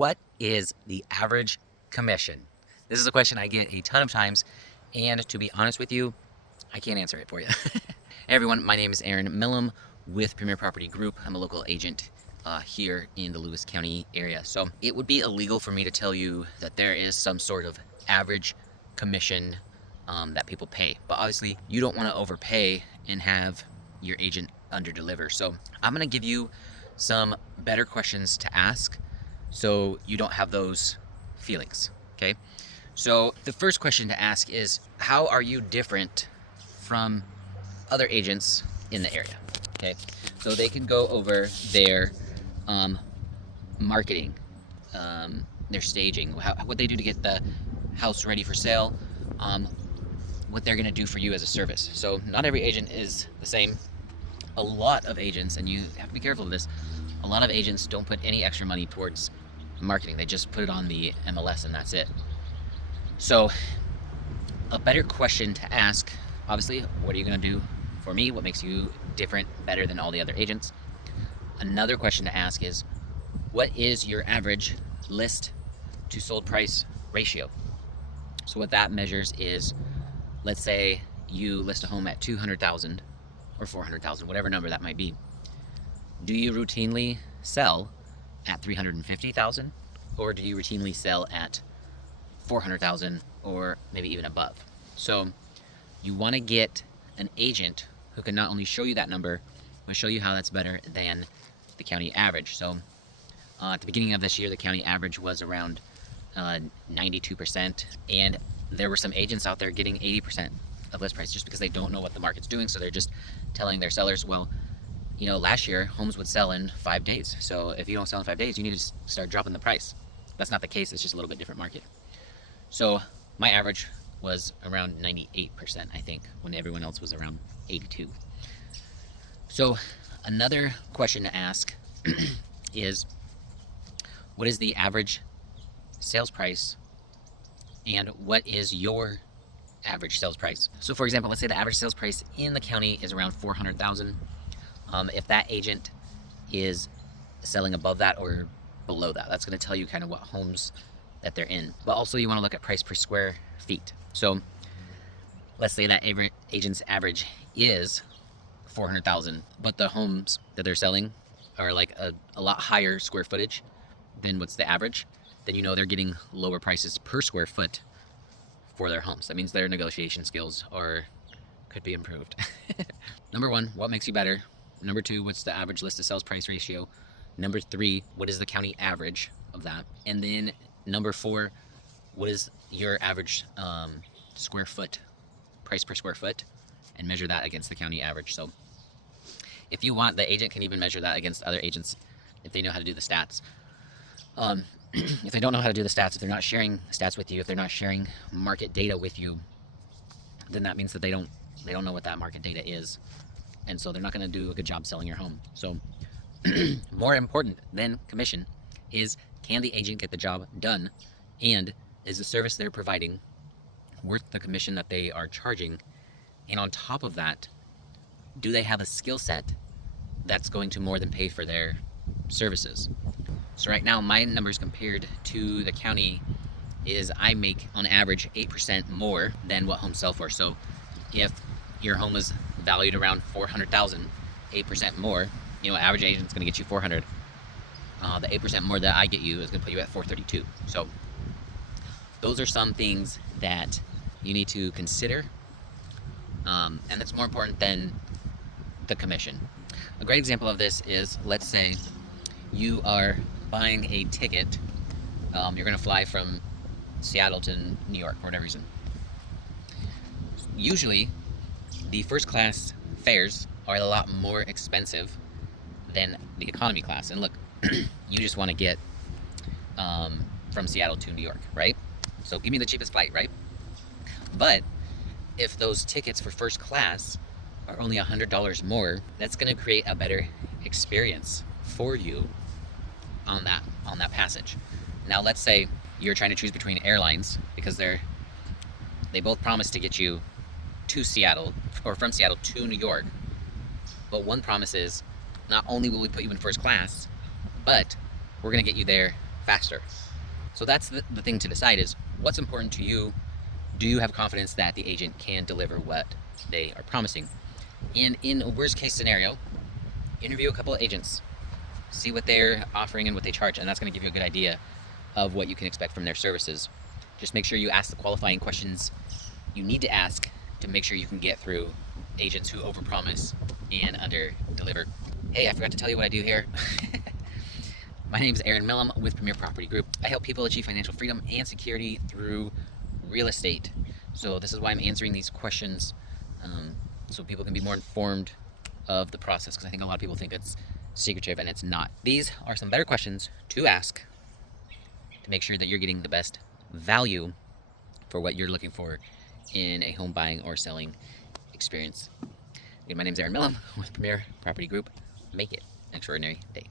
What is the average commission? This is a question I get a ton of times, and to be honest with you, I can't answer it for you. Hey everyone, my name is Eren Millam with Premier Property Group. I'm a local agent here in the Lewis County area. So it would be illegal for me to tell you that there is some sort of average commission that people pay. But obviously you don't want to overpay and have your agent underdeliver. So I'm going to give you some better questions to ask so you don't have those feelings, okay? So the first question to ask is, how are you different from other agents in the area? Okay, so they can go over their marketing, their staging, what they do to get the house ready for sale, what they're gonna do for you as a service. So not every agent is the same. A lot of agents, and you have to be careful of this, a lot of agents don't put any extra money towards marketing. They just put it on the MLS and that's it. So a better question to ask, obviously, what are you going to do for me? What makes you different, better than all the other agents? Another question to ask is, what is your average list to sold price ratio? So what that measures is, let's say you list a home at 200,000 or 400,000, whatever number that might be. Do you routinely sell at 350,000, or do you routinely sell at 400,000 or maybe even above? So you want to get an agent who can not only show you that number, but show you how that's better than the county average. So at the beginning of this year, the county average was around 92%, and there were some agents out there getting 80% of list price just because they don't know what the market's doing. So they're just telling their sellers, well, you know, last year homes would sell in 5 days. So if you don't sell in 5 days, you need to start dropping the price. That's not the case. It's just a little bit different market. So my average was around 98%, I think, when everyone else was around 82. So another question to ask is, what is the average sales price and what is your average sales price? So for example, let's say the average sales price in the county is around 400,000. If that agent is selling above that or below that, that's going to tell you kind of what homes that they're in. But also you want to look at price per square feet. So let's say that agent's average is 400,000, but the homes that they're selling are like a lot higher square footage than what's the average. Then you know they're getting lower prices per square foot for their homes. That means their negotiation skills could be improved. Number one, what makes you better? Number two, what's the average list to sales price ratio? Number three, what is the county average of that? And then number four, what is your average square foot, price per square foot, and measure that against the county average. So if you want, the agent can even measure that against other agents if they know how to do the stats. If they don't know how to do the stats, if they're not sharing stats with you, if they're not sharing market data with you, then that means that they don't know what that market data is. And so they're not going to do a good job selling your home. So more important than commission is, can the agent get the job done? And is the service they're providing worth the commission that they are charging? And on top of that, do they have a skill set that's going to more than pay for their services? So right now, my numbers compared to the county is I make on average 8% more than what homes sell for. So if your home is valued around 400,000, 8% more, you know, average agent's going to get you 400. The 8% more that I get you is going to put you at 432. So those are some things that you need to consider, and that's more important than the commission. A great example of this is, let's say you are buying a ticket. You're going to fly from Seattle to New York for whatever reason. Usually the first class fares are a lot more expensive than the economy class. And look, you just want to get from Seattle to New York, right? So give me the cheapest flight, right? But if those tickets for first class are only $100 more, that's going to create a better experience for you on that passage. Now let's say you're trying to choose between airlines because they both promise to get you to Seattle or from Seattle to New York, but one promise is, not only will we put you in first class, but we're going to get you there faster. So that's the thing to decide is what's important to you. Do you have confidence that the agent can deliver what they are promising? And in a worst case scenario, interview a couple of agents, see what they're offering and what they charge, and that's going to give you a good idea of what you can expect from their services. Just make sure you ask the qualifying questions you need to ask to make sure you can get through agents who overpromise and underdeliver. Hey, I forgot to tell you what I do here. My name is Eren Millam with Premier Property Group. I help people achieve financial freedom and security through real estate. So this is why I'm answering these questions, so people can be more informed of the process, because I think a lot of people think it's secretive and it's not. These are some better questions to ask to make sure that you're getting the best value for what you're looking for in a home buying or selling experience. Again, my name is Eren Millam with Premier Property Group. Make it an extraordinary day.